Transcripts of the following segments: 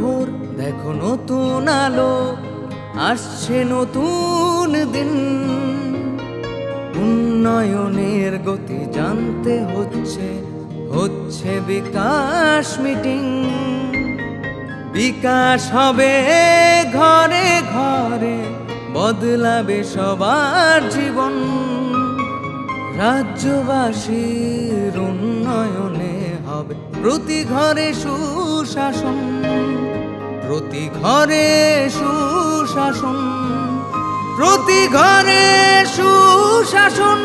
ভোর, দেখো নতুন আলো, আসছে নতুন দিন। উন্নয়নের গতি জানতে হচ্ছে বিকাশ মিটিং। বিকাশ হবে ঘরে ঘরে, বদলাবে সবার জীবন। রাজ্যবাসীর উন্নয়নে হবে প্রতি ঘরে সুশাসন, প্রতি ঘরে সুশাসন, প্রতি ঘরে সুশাসন।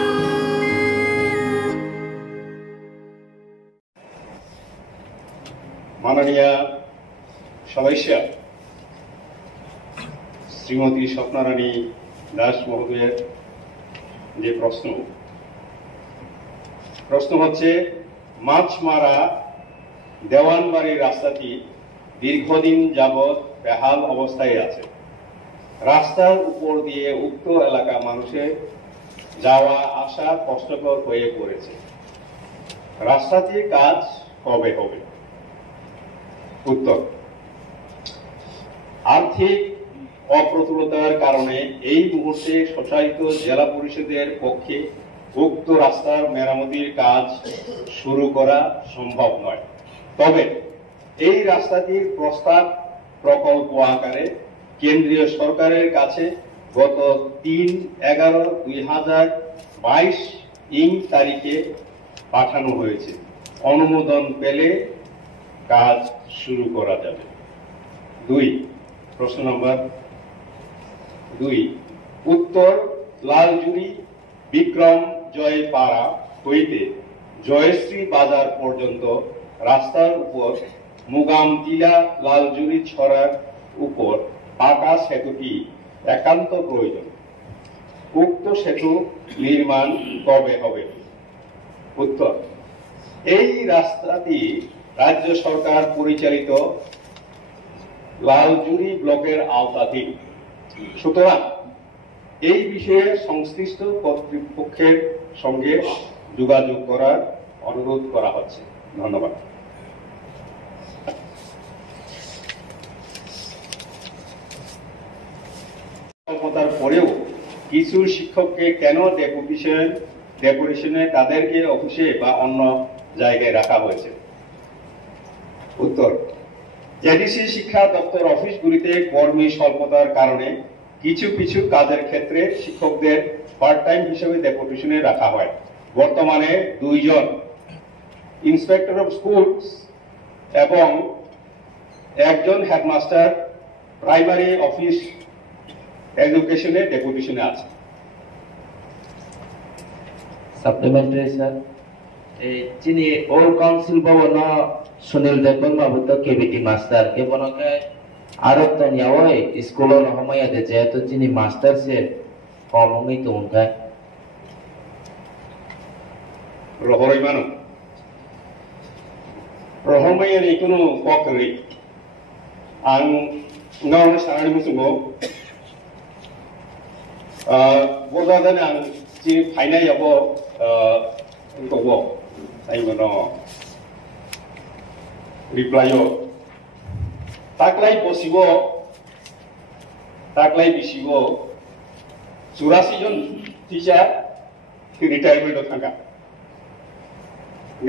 মাননীয় সদস্য শ্রীমতী স্বপ্নারানী দাস মহোদয়ের যে প্রশ্ন হচ্ছে, মাছমারা দেওয়ানবাড়ির রাস্তাটি দীর্ঘদিন যাবৎ বেহাল অবস্থায় আছে। রাস্তার উপর দিয়ে উক্ত এলাকা মানুষের যাওয়া আসা কষ্টকর হয়ে পড়েছে। রাস্তাটির কাজ কবে হবে? উত্তর, আর্থিক অপ্রতুলতার কারণে এই মুহূর্তে স্বশাসিত জেলা পরিষদের পক্ষে উক্ত রাস্তার মেরামতির কাজ শুরু করা সম্ভব নয়। তবে এই রাস্তাটির প্রস্তাব প্রকল্প আকারে কেন্দ্রীয় সরকারের কাছে গত 3/11/2022 তারিখে পাঠানো হয়েছে। অনুমোদন পেলে কাজ শুরু করা যাবে। প্রশ্ন নম্বর 2, উত্তর লালজুড়ি বিক্রম জয় পাড়া হইতে জয়শ্রী বাজার পর্যন্ত রাস্তার উপর মুগামটিলা লালজুড়ি ছড়ার উপর পাকা সেতুটি একান্ত প্রয়োজন। উক্ত সেতু নির্মাণ কবে হবে? উত্তর, এই রাস্তাটি রাজ্য সরকার পরিচালিত লালজুড়ি ব্লকের আওতাধীন। সুতরাং এই বিষয়ে সংশ্লিষ্ট কর্তৃপক্ষের সঙ্গে যোগাযোগ করার অনুরোধ করা হচ্ছে। ধন্যবাদ। স্বল্পতার পরেও কিছু শিক্ষককে কেন ডেপুটেশনে তাদেরকে অফিসে বা অন্য জায়গায় রাখা হয়েছে? উত্তর, জেডিসি শিক্ষা দপ্তর অফিসগুলিতে কর্মী স্বল্পতার কারণে কিছু কিছু কাজের ক্ষেত্রে শিক্ষকদের পার্ট টাইম হিসেবে ডেপুটেশনে রাখা হয়। বর্তমানে 2 জন ইন্সপেক্টর অফ স্কুলস এবং 1 জন হেডমাস্টার প্রাইমারি অফিস এডুকেশনে ডেপুটেশনে আছে। সাপ্লিমেন্টারি স্যার, এই যিনি ওল্ড কাউন্সিল ভবন সুনীল দেবন বাবু তো কেবিটি মাস্টার কে বনকে আরত নিয়াওই স্কুলের রহমাইয়াতে যেহেতু যিনি মাস্টার সে কমই তো উনকায় রহরই মানো রহমাইয়ানি কোনো ককরি আং গাওনে সারানি মুসুমো বজাদানে আং জি ফাইনাयाबो इंको आइमनो रिप्लायो ताकलाय बसिबो ताकलाय बिसिबो 84 जन टीचार रिटायरमेंट थांगा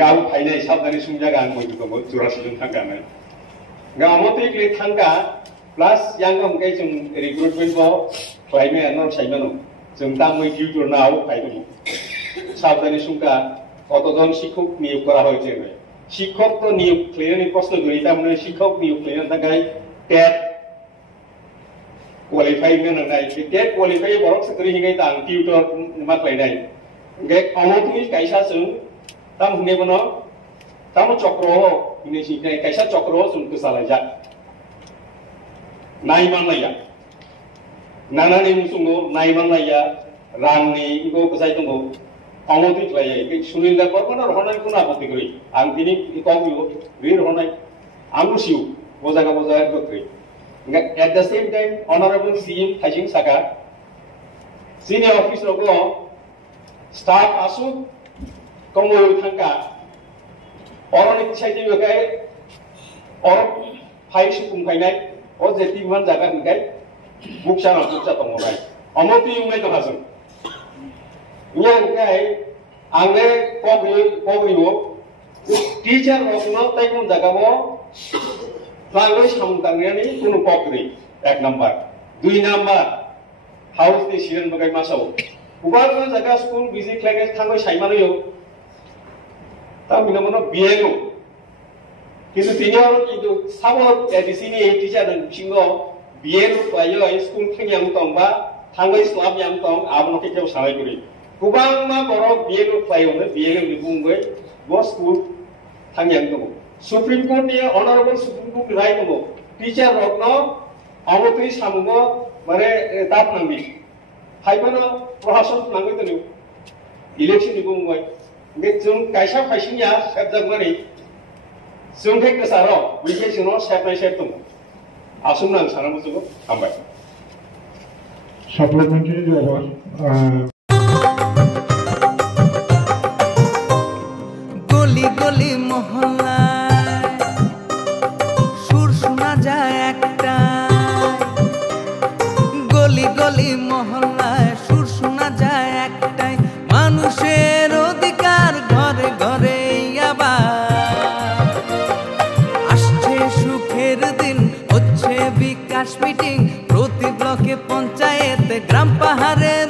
गाव फाइनाय साबदानि सुंजागा आं बयबो 84 जन थांगानो गामते क्ले थांगा प्लस यांगम कै जों रिक्रुटमेंट बो क्लाइमे नर साइमानो जों तामै टिउटर नाव फाइदो সাবধানী সংখ্যা কতজন শিক্ষক নিয়োগ করা হয়েছে? শিক্ষক তো নিয়োগ ক্লিয়ারনি প্রশ্ন করি, তার মানে শিক্ষক নিয়োগ ক্লিয়ার থাকায় টেট কোয়ালিফাই মেনাই টেট কোয়ালিফাই বরক সেক্রেটারি হিগাই তাং টিউটর মাকলাইনাই গে অমতুই কাইসা जों তাম হুনেবনো তাম চক্র ইনিসিনাই কাইসা চক্র जों কসালাইজা নাইমানলাইয়া নানানি মুসুঙ্গো নাইমানলাইয়া রাংनि इको गसाय दंगो अमोदि क्लायै सुनील दापर कोन रहनाय कोन आपत्ति करि आं दिनि कमियो रि रहनाय आं गुसिउ बजागा गोख्रै at the same time honourable CM थाइसिं साका सिनियर ऑफिसर को स्टाफ आसु कमो थांका अरनि साइडि बेखाय और फाइ सुफुंखायनाय अ जेति मान जागा हंखाय बुकसा दंबाय अमति उंनाय दं हाजों इया हंखाय आंने कग्रियो टीचर रखनो ताइ कोन जागाबो फ्लांगै सामदांनानै कोनो कग्रि एक नम्बर दुई नम्बर हाउस नि सिरन बगाय मासाव उबार जागा स्कुल बिजि क्लागे थांगै साइमानयो ता मिनमनो बिएनो কিন্তু তিনি আৰু কিন্তু সাব এডিসিনি টিচার সিংহ বিএল পাইयो স্কুল থাঙ্গিয়াম दं बा थांगै स्लाबयाम दं आबनो केकेव सानाय गुरि गोबां मा बर' बिएल पाइयोनो बिएल नि बुंगै बो स्कुल थांगियाम दं सुप्रीम कोर्ट नि अनरेबल सुप्रीम कोर्ट राय दं टीचर रखनो अमतै सामुगो माने दाब नांगि हाइबनो प्रशासन नांगै दनु इलेक्शन नि बुंगै बे जों कायसा फाइसिनिया सेबजागमानि जों थे गोसारो बिखेसिनो सेबनाय सेब दं आसुमना आं साना बुजुगो हामबाय supplementary जवाब गली गली मोहल्ला सुर शोना যায় একটা गली गली मोहल्ला सुर शोना যায় একটাই মানুষের অধিকার ঘরে ঘরে আবার আসছে সুখের দিন হচ্ছে বিকাশ মিটিং প্রতি ব্লকে পঞ্চায়েতে গ্রাম পাহাড়ের